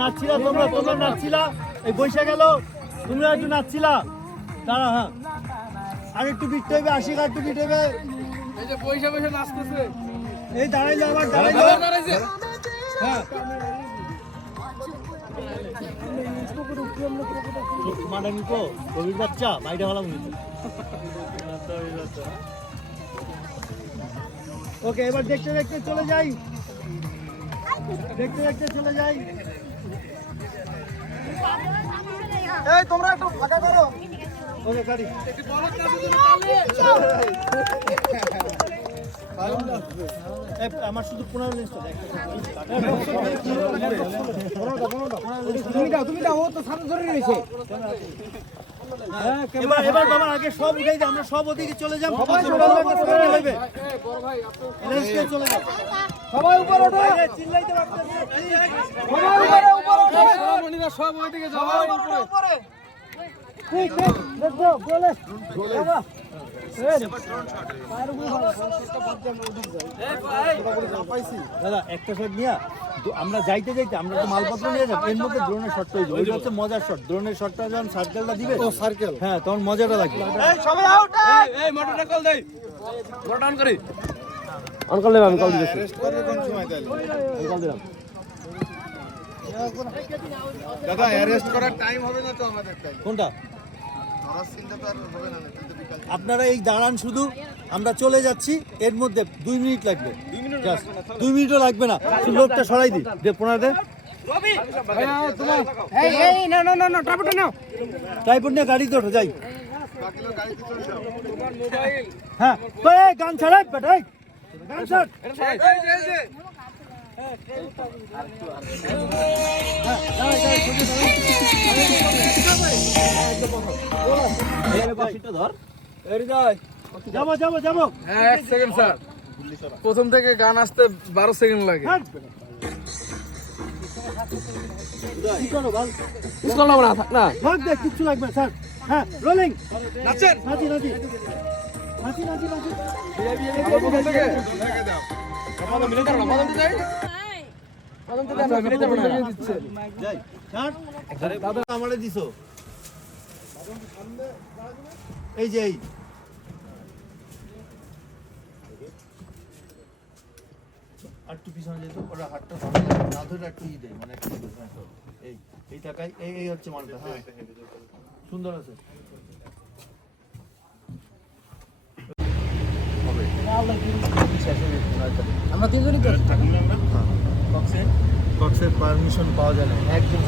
নাচছিলা তোমরা নাচছিলা, এই বৈশা গেল, তোমরা একটু নাচছিলা, দাঁড়া। হ্যাঁ, আর একটু বিট হইবে, আশিক আর একটু বিট হইবে। এই যে বৈশা বৈশা নাচতেছে, এই দাঁড়াইলো, আবার দাঁড়াইলো। হ্যাঁ, মানে নিকো রবির বাচ্চা বাইরে হলাম নিকো। ওকে, এবার দেখতে দেখতে চলে যাই, চলে যাই। এই তোমরা একটু ফাঁকা করো। ওকে, গাড়ি আমার শুধু 15 মিনিট তুমি দাও, ও তো সামনে ধরে রয়েছে। এবার বাবা আগে সব উঠাই দাও, আমরা সব ওদিকে চলে যাই। সবাই উপরে ওঠো, চিল্লাইতে পারতেছি, সব ওইদিকে যাও, উপরে। ঠিক লেটস গো, গোলে বাবা। দাদা একটা শট নিয়া আমরা যাইতে আমরা তো মালপত্র নিয়ে যাবো, এর মধ্যে ড্রোনের শট তৈরি, ওইটা হচ্ছে মজার শট। ড্রোনের শটটা যখন সার্কেলটা দিবে, সার্কেল, হ্যাঁ, তখন মজাটা লাগবে। সবাই আউট। এই মোটরটা কল দেই, মোটর অন করি। অন কল দেব, আমি কল দিতেছি। রেস্ট করবে কোন সময় তাহলে? আমি কল দিলাম। দাদা অ্যারেস্ট করার টাইম হবে না তো আমাদের তাই? কোনটা? ধরার সিনটা তো আর হবে না, কিন্তু বিকাল। আপনারা এই দাঁড়ান, শুধু আমরা চলে যাচ্ছি, এর মধ্যে 2 মিনিট লাগবে। 2 মিনিট Just 2 মিনিটও লাগবে না, লোকটা সরাই দিই, দে 15 দে। রবি তোমার এই না ট্রাইপড নাও, ট্রাইপড নিয়ে গাড়িতে ওঠো, যাই। বাকি লোক গাড়িতে চলে যাও। তোমার মোবাইল হ্যাঁ, তো এই গান ছাড়াই বেটাই, গান ছাড়। এই যে যাবো। 1 সেকেন্ড স্যার, প্রথম থেকে গান আসতে 12 সেকেন্ড লাগে। হ্যাঁ। কি করো বল? স্কল না থাক না। ভাগ দে, কিচ্ছু লাগবে স্যার। হ্যাঁ, রোলিং। নাচেন নাচি। প্রথম থেকে আমাদের মিলে দাও না, মাদম দিতে যাই, মাদম দিতে আমরা মিলে যাব না, দিচ্ছে। যাই। ছাড়। দাদা আমারে দিছো। এই যে এই আর একটু পিছনে যেত, ওরা হাতটা না ধরে একটু দেয়, মানে একটু এই টাকায় এই হচ্ছে মালটা। হ্যাঁ, সুন্দর আছে। আমরা তিনজনই তো কক্সের পারমিশন পাওয়া যায় না, একজন